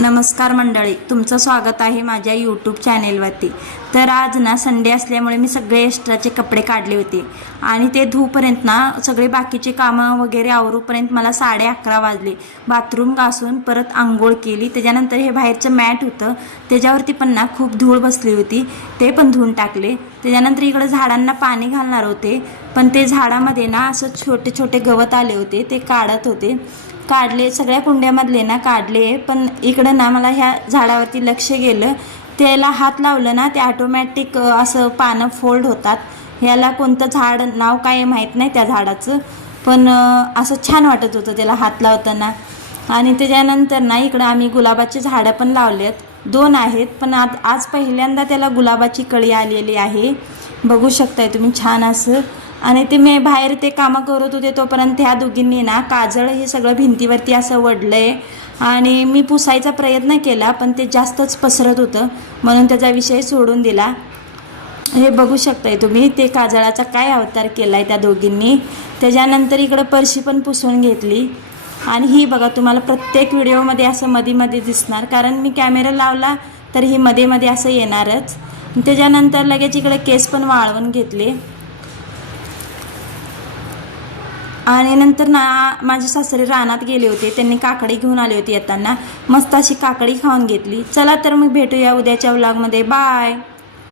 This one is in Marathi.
नमस्कार मंडळी, तुमचं स्वागत आहे माझ्या यूट्यूब चॅनेलवरती। तर आज ना संडे असल्यामुळे मी सगळे एक्स्ट्राचे कपडे काढले होते आणि ते धुपर्यंत ना सगळे बाकीचे कामं वगैरे आवरूपर्यंत मला 11:30 वाजले। बाथरूम घासून परत आंघोळ केली, त्याच्यानंतर हे बाहेरचं मॅट होतं त्याच्यावरती पण ना खूप धूळ बसली होती, ते पण धुवून टाकले। त्याच्यानंतर इकडे झाडांना पाणी घालणार होते, पण ते झाडामध्ये ना असं छोटे छोटे गवत आले होते, ते काढत होते। काढले सगळ्या कुंड्यामधले ना काढले, पण इकडं ना मला ह्या झाडावरती लक्ष गेलं, त्याला हात लावलं ना ते ऑटोमॅटिक असं पानं फोल्ड होतात। ह्याला कोणतं झाड नाव काय माहीत नाही त्या झाडाचं, पण असं छान वाटत होतं त्याला हात लावताना। आणि त्याच्यानंतर ना इकडं आम्ही गुलाबाची झाडं पण लावलेत, 2 आहेत, पण आज पहिल्यांदा त्याला गुलाबाची कळी आलेली आहे, बघू शकताय तुम्ही छान असं। आणि ते मी बाहेर ते कामं करत होते तोपर्यंत ह्या दोघींनी ना काजळ हे सगळं भिंतीवरती असं वडलंय आणि मी पुसायचा प्रयत्न केला, पण ते जास्तच पसरत होतं म्हणून त्याचा विषय सोडून दिला। हे बघू शकताय तुम्ही ते काजळाचा काय अवतार केलाय त्या दोघींनी। त्याच्यानंतर इकडं फरशी पण पुसून घेतली आणि ही बघा तुम्हाला प्रत्येक व्हिडिओमध्ये असं मध्ये दिसणार, कारण मी कॅमेरा लावला तर ही मध्ये असं येणारच। त्याच्यानंतर लगेच इकडे केस पण वाळवून घेतले आणि नंतर ना माझे सासरे रानात गेले होते, त्यांनी काकडी घेऊन आली होती, येताना मस्त अशी काकडी खाऊन घेतली। चला तर मग भेटूया उद्याच्या व्लॉगमध्ये, बाय।